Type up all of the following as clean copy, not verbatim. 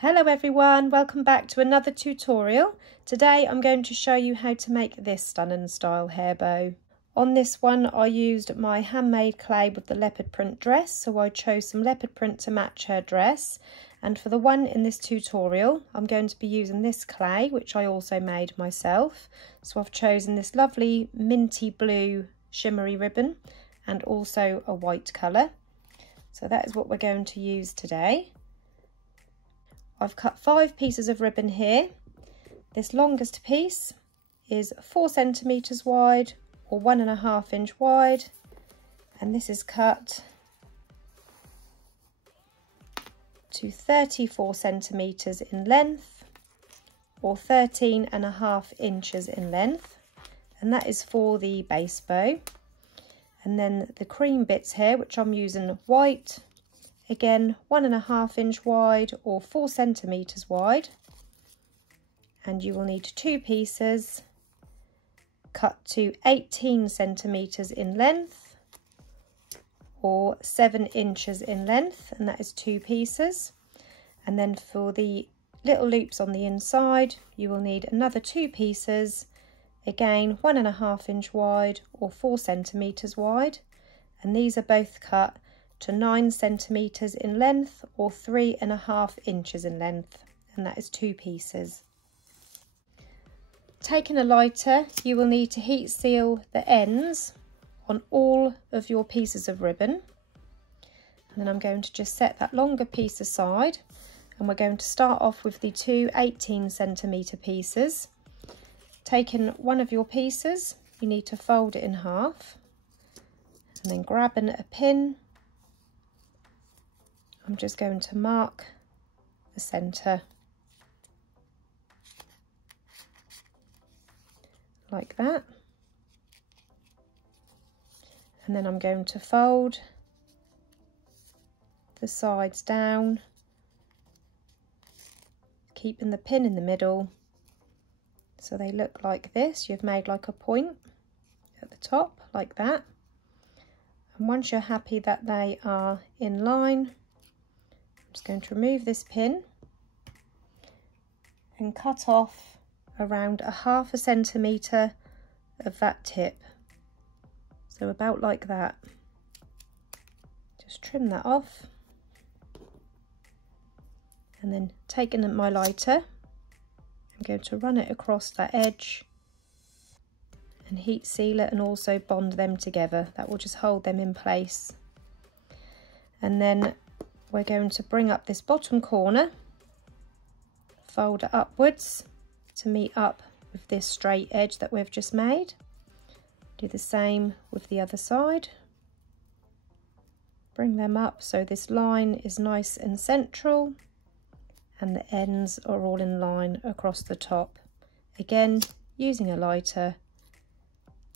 Hello everyone, welcome back to another tutorial. Today I'm going to show you how to make this stunning style hair bow. On this one I used my handmade clay with the leopard print dress, so I chose some leopard print to match her dress. And for the one in this tutorial I'm going to be using this clay, which I also made myself. So I've chosen this lovely minty blue shimmery ribbon and also a white colour. So that is what we're going to use today. I've cut 5 pieces of ribbon here. This longest piece is 4 centimetres wide or 1.5 inch wide, and this is cut to 34 centimetres in length or 13.5 inches in length, and that is for the base bow. And then the cream bits here, which I'm using white, again 1.5 inch wide or 4 centimetres wide, and you will need 2 pieces cut to 18 centimetres in length or 7 inches in length, and that is 2 pieces. And then for the little loops on the inside you will need another 2 pieces, again 1.5 inch wide or 4 centimetres wide, and these are both cut to 9 centimetres in length or 3.5 inches in length, and that is 2 pieces. Taking a lighter, you will need to heat seal the ends on all of your pieces of ribbon, and then I'm going to just set that longer piece aside, and we're going to start off with the 2 18 centimetre pieces. Taking one of your pieces, you need to fold it in half, and then grabbing a pin, I'm just going to mark the centre like that, and then I'm going to fold the sides down, keeping the pin in the middle so they look like this. You've made like a point at the top like that, and once you're happy that they are in line, I'm just going to remove this pin and cut off around 1/2 centimetre of that tip, so about like that. Just trim that off, and then taking my lighter, I'm going to run it across that edge and heat seal it and also bond them together. That will just hold them in place. And then we're going to bring up this bottom corner, fold it upwards to meet up with this straight edge that we've just made. Do the same with the other side. Bring them up so this line is nice and central and the ends are all in line across the top. Again, using a lighter,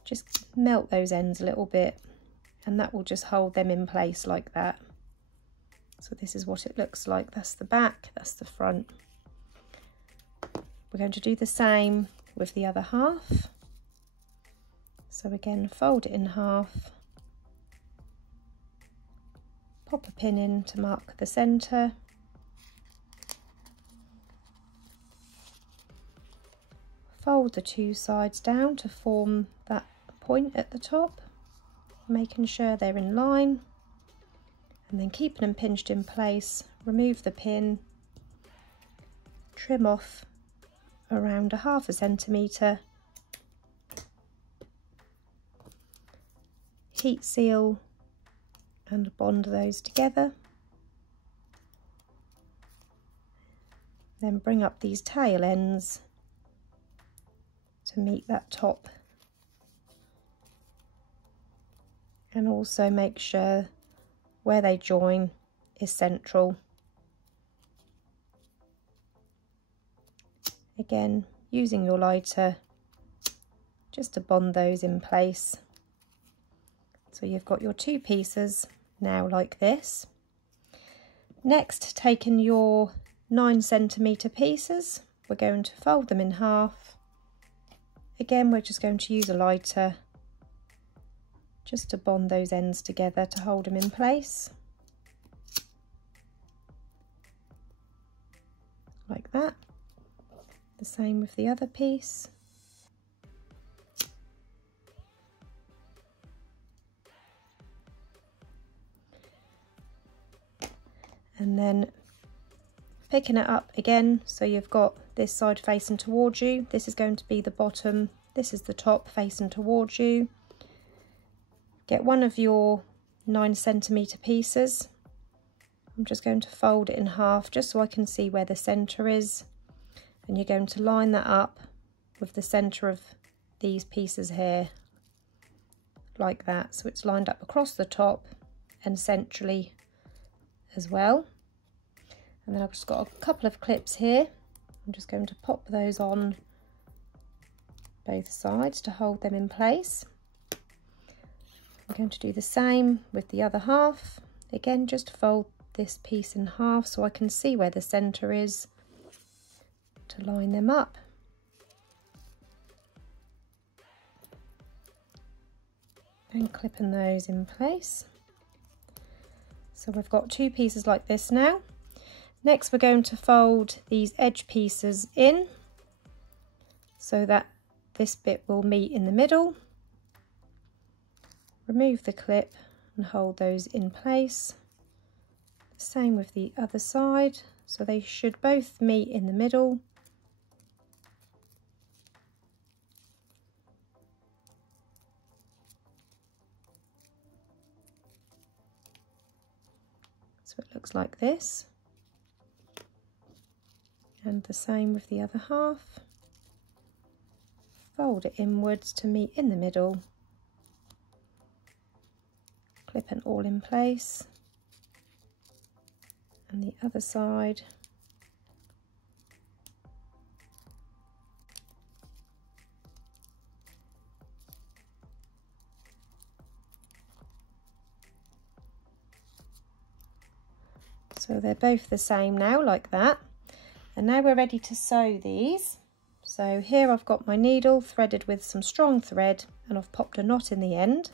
just melt those ends a little bit, and that will just hold them in place like that. So this is what it looks like. That's the back, that's the front. We're going to do the same with the other half. So again, fold it in half, pop a pin in to mark the centre, fold the 2 sides down to form that point at the top, making sure they're in line, and then keeping them pinched in place, remove the pin, trim off around 1/2 centimetre, heat seal and bond those together, then bring up these tail ends to meet that top, and also make sure where they join is central. Again, using your lighter just to bond those in place. So you've got your 2 pieces now like this. Next, taking your 9 centimetre pieces, we're going to fold them in half. Again, we're just going to use a lighter just to bond those ends together to hold them in place. Same with the other piece. And then picking it up again, so you've got this side facing towards you. This is going to be the bottom, this is the top facing towards you. Get one of your 9cm pieces. I'm just going to fold it in half just so I can see where the centre is. And you're going to line that up with the centre of these pieces here, like that. So it's lined up across the top and centrally as well. And then I've just got a couple of clips here. I'm just going to pop those on both sides to hold them in place. I'm going to do the same with the other half. Again, just fold this piece in half so I can see where the centre is to line them up. And clipping those in place. So we've got two pieces like this now. Next we're going to fold these edge pieces in so that this bit will meet in the middle. Remove the clip and hold those in place. Same with the other side, so they should both meet in the middle. So it looks like this. And the same with the other half. Fold it inwards to meet in the middle. Clip it all in place. And the other side. So they're both the same now, like that. And now we're ready to sew these. So here I've got my needle threaded with some strong thread, and I've popped a knot in the end.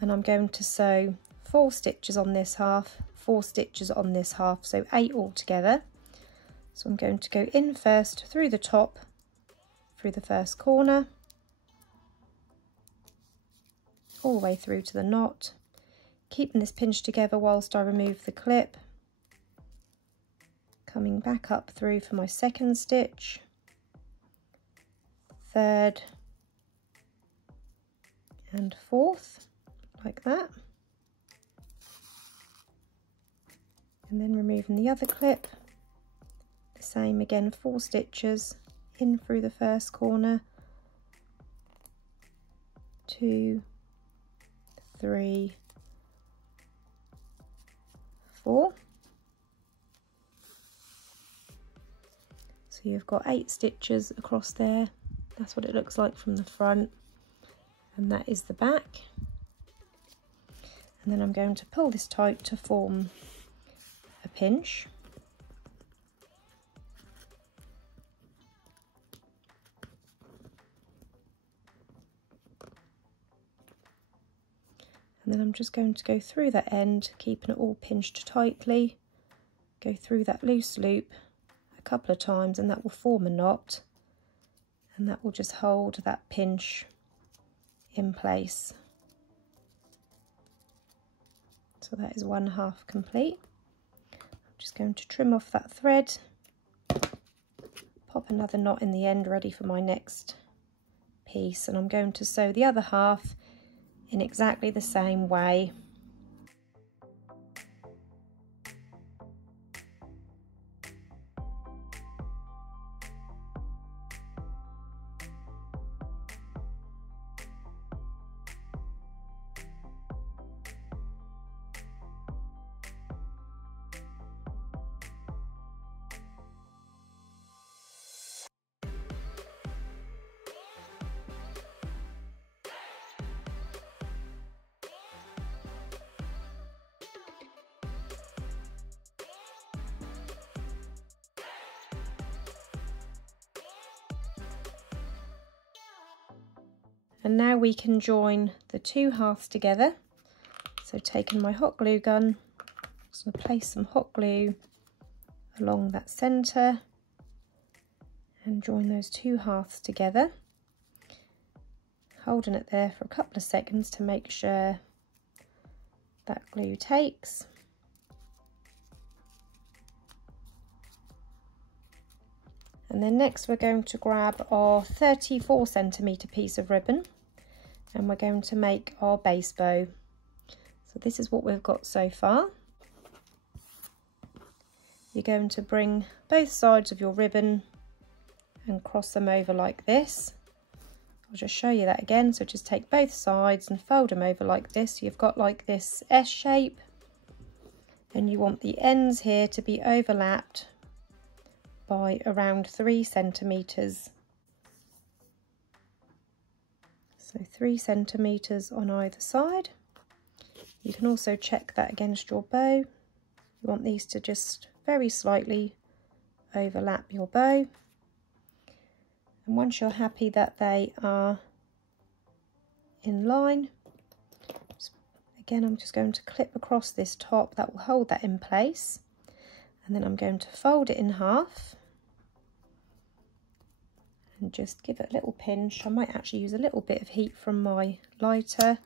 And I'm going to sew 4 stitches on this half, 4 stitches on this half, so 8 altogether. So I'm going to go in first through the top, through the first corner, all the way through to the knot, keeping this pinched together whilst I remove the clip, coming back up through for my second stitch, third and fourth, like that. And then removing the other clip, the same again, 4 stitches in through the first corner, 2, 3, 4. So you've got 8 stitches across there. That's what it looks like from the front, and that is the back. And then I'm going to pull this tight to form a pinch. And then I'm just going to go through that end, keeping it all pinched tightly, go through that loose loop a couple of times, and that will form a knot, and that will just hold that pinch in place. So that is one half complete. I'm just going to trim off that thread, pop another knot in the end ready for my next piece, and I'm going to sew the other half in exactly the same way. And now we can join the 2 halves together. So taking my hot glue gun, I'm just going to place some hot glue along that centre and join those two halves together, holding it there for a couple of seconds to make sure that glue takes. And then next we're going to grab our 34cm piece of ribbon and we're going to make our base bow. So this is what we've got so far. You're going to bring both sides of your ribbon and cross them over like this. I'll just show you that again. So just take both sides and fold them over like this. You've got like this S shape and you want the ends here to be overlapped by around 3 centimetres. So 3 centimetres on either side. You can also check that against your bow. You want these to just very slightly overlap your bow. And once you're happy that they are in line, again I'm just going to clip across this top. That will hold that in place. And then I'm going to fold it in half and just give it a little pinch. I might actually use a little bit of heat from my lighter,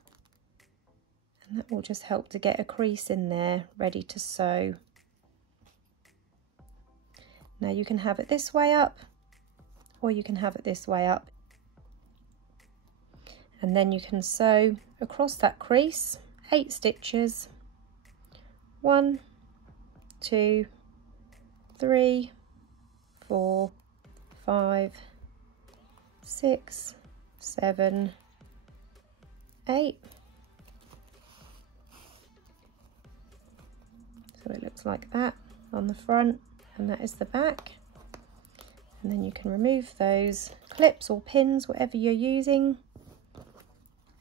and that will just help to get a crease in there ready to sew. Now you can have it this way up or you can have it this way up, and then you can sew across that crease 8 stitches. 1, 2, 3, 4, 5, 6, 7, 8. So it looks like that on the front, and that is the back. And then you can remove those clips or pins, whatever you're using,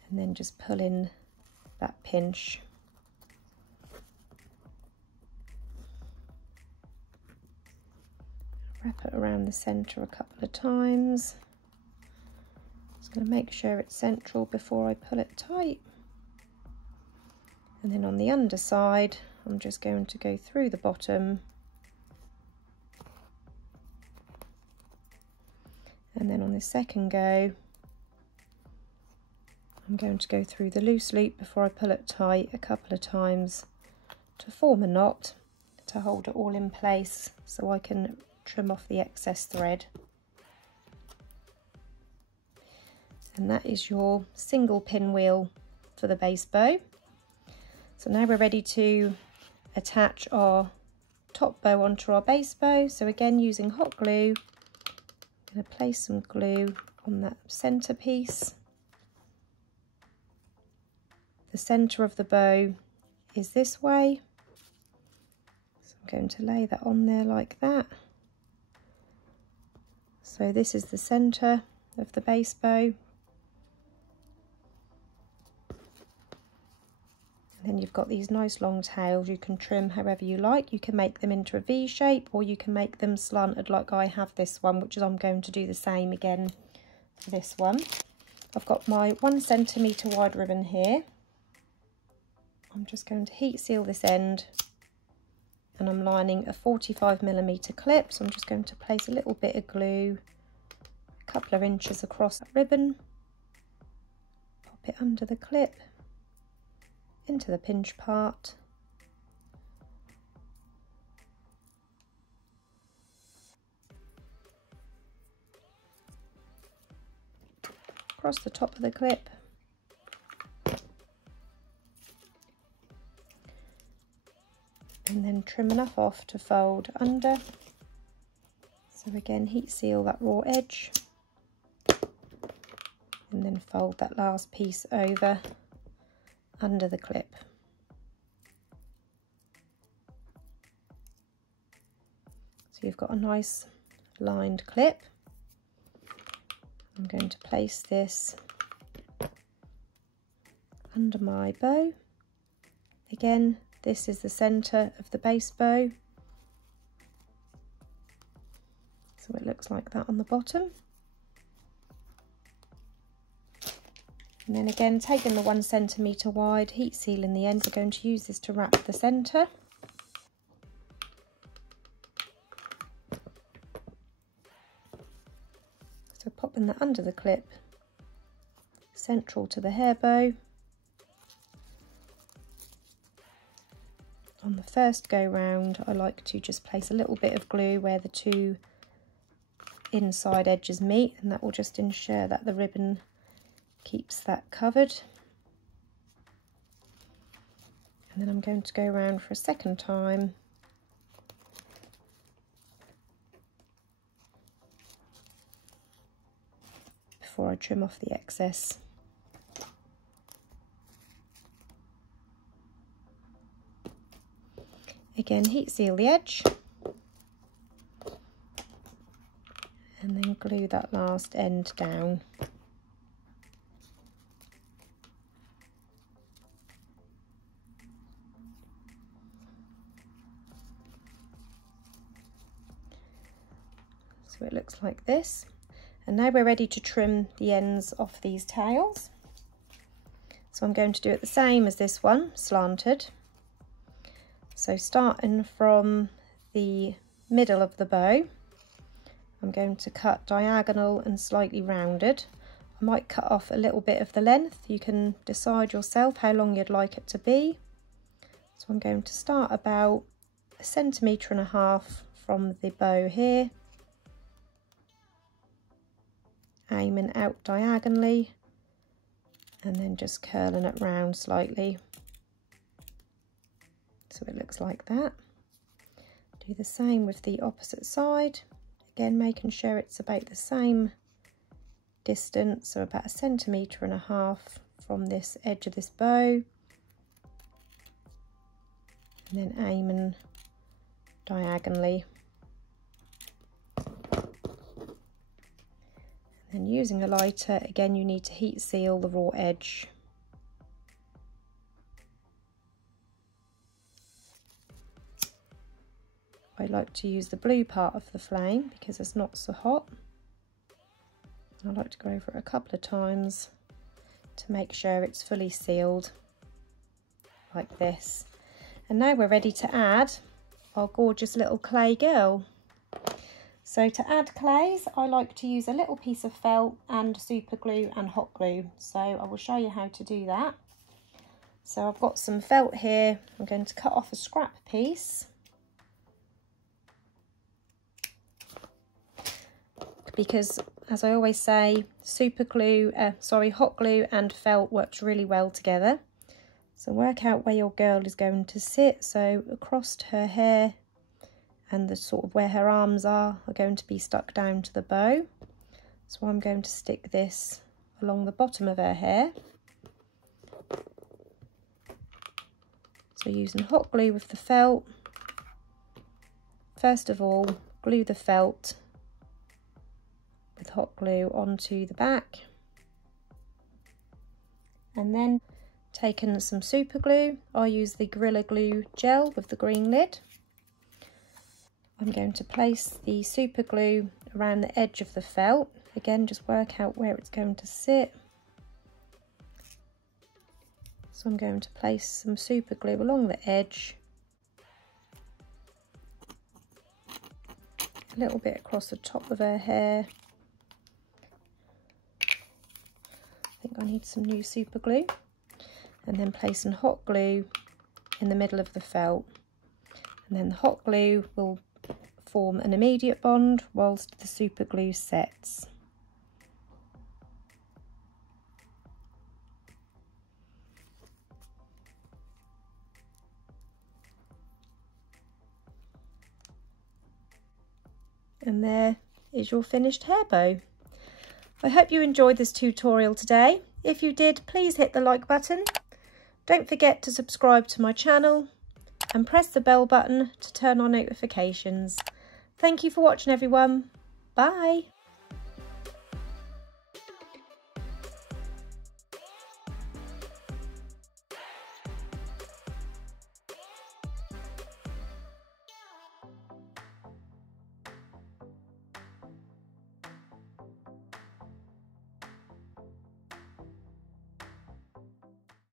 and then just pull in that pinch. Wrap it around the centre a couple of times. Just going to make sure it's central before I pull it tight. And then on the underside, I'm just going to go through the bottom. And then on the second go, I'm going to go through the loose loop before I pull it tight a couple of times to form a knot to hold it all in place so I can trim off the excess thread. And that is your single pinwheel for the base bow. So now we're ready to attach our top bow onto our base bow. So again, using hot glue, I'm going to place some glue on that centre piece. The centre of the bow is this way, so I'm going to lay that on there like that. So this is the centre of the base bow. And then you've got these nice long tails. You can trim however you like. You can make them into a V shape or you can make them slanted like I have this one, which is I'm going to do the same again for this one. I've got my 1 centimetre wide ribbon here. I'm just going to heat seal this end, and I'm lining a 45mm clip, so I'm just going to place a little bit of glue a couple of inches across that ribbon, pop it under the clip into the pinch part, across the top of the clip, and then trim enough off to fold under. So again, heat seal that raw edge and then fold that last piece over under the clip. So you've got a nice lined clip. I'm going to place this under my bow. Again, this is the centre of the base bow. So it looks like that on the bottom. And then again, taking the 1 centimetre wide, heat sealing the ends. We're going to use this to wrap the centre. popping that under the clip, central to the hair bow. On the first go round, I like to just place a little bit of glue where the two inside edges meet, and that will just ensure that the ribbon keeps that covered. And then I'm going to go around for a second time. Before I trim off the excess. Again, heat seal the edge. And then glue that last end down. So it looks like this. And now we're ready to trim the ends off these tails. So I'm going to do it the same as this one, slanted. So starting from the middle of the bow, I'm going to cut diagonal and slightly rounded. I might cut off a little bit of the length. You can decide yourself how long you'd like it to be. So I'm going to start about 1.5 centimetres from the bow here, aiming out diagonally and then just curling it round slightly. So it looks like that. Do the same with the opposite side. Again, making sure it's about the same distance, so about 1.5 centimetres from this edge of this bow. And then aiming diagonally. And using a lighter, again, you need to heat seal the raw edge. I like to use the blue part of the flame because it's not so hot. I like to go over it a couple of times to make sure it's fully sealed, like this. And now we're ready to add our gorgeous little clay girl. So to add clays, I like to use a little piece of felt and super glue and hot glue. So I will show you how to do that. So I've got some felt here. I'm going to cut off a scrap piece. Because, as I always say, hot glue and felt works really well together. So work out where your girl is going to sit. So across her hair and the sort of where her arms are going to be stuck down to the bow. So I'm going to stick this along the bottom of her hair. So using hot glue with the felt. First of all, glue the felt with hot glue onto the back, and then taking some super glue. I use the Gorilla Glue gel with the green lid. I'm going to place the super glue around the edge of the felt. Again, just work out where it's going to sit. So I'm going to place some super glue along the edge, a little bit across the top of her hair. I think I need some new super glue, and then place some hot glue in the middle of the felt, and then the hot glue will form an immediate bond whilst the super glue sets. And there is your finished hair bow. I hope you enjoyed this tutorial today. If you did, please hit the like button. Don't forget to subscribe to my channel and press the bell button to turn on notifications. Thank you for watching, everyone. Bye.